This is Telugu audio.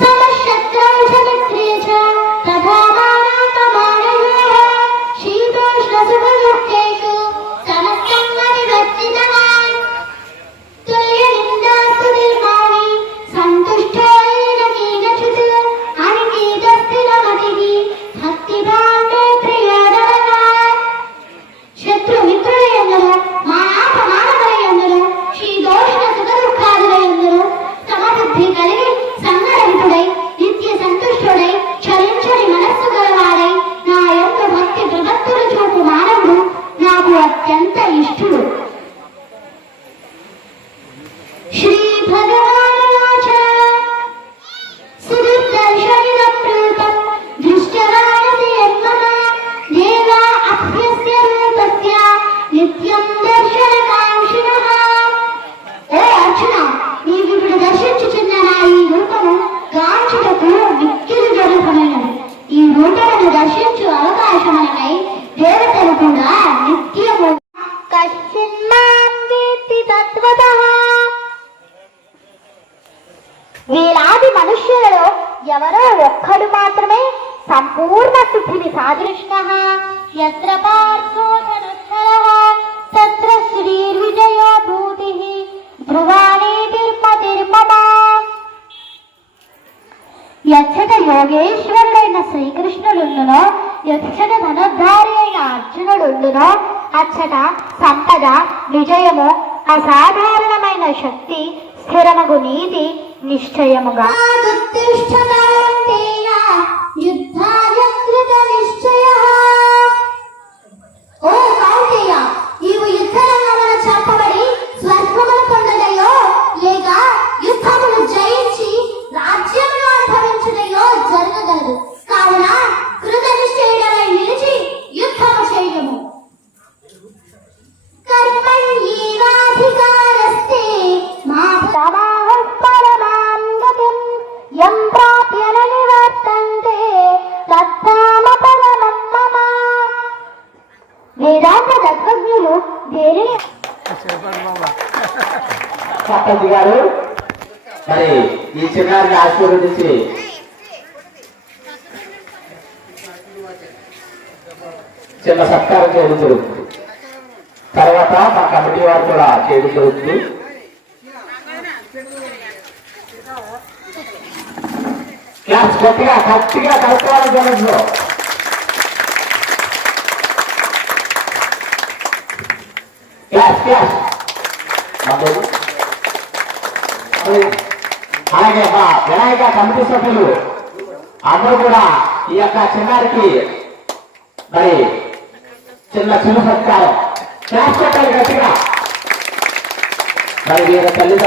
సర్వశత్రార్థన ప్రియా దర్శించు అవకాశములనై దేవతలు కూడా నిత్యము వేలాది మనుష్యులలో ఎవరో ఒక్కడు మాత్రమే సంపూర్ణ శుద్ధిని సాదృష్ణ యత్ర పార్థో యోగేశ్వరుడైన శ్రీకృష్ణుడుండునో ఎచ్చట ధనుర్ధారి అయిన అర్జునుడుండునో అచ్చట సంపద విజయము అసాధారణమైన శక్తి స్థిరమగు నీతి నిశ్చయముగా. యుద్ధాయ వేదాంత తత్వజ్ఞులు వేరే సత్తజీ గారు. మరి ఈ చిన్నారిని ఆశీర్వదించి చిన్న సత్కారం చేయడం జరుగుతుంది. తర్వాత మా కమిటీ వారు కూడా చేయడం జరుగుతుంది. క్లాస్ గట్టిగా గట్టిగా కలుపుకోవాలి జనంలో క్లాస్ క్లాస్ అలాగే మా వినాయక కమిటీ సభ్యులు అందరూ కూడా ఈ యొక్క చిన్నారికి మరి చిన్న చిన్న సత్కారం. క్లాస్ చెప్పాలి గట్టిగా. మరి వీళ్ళ తల్లిదండ్రులు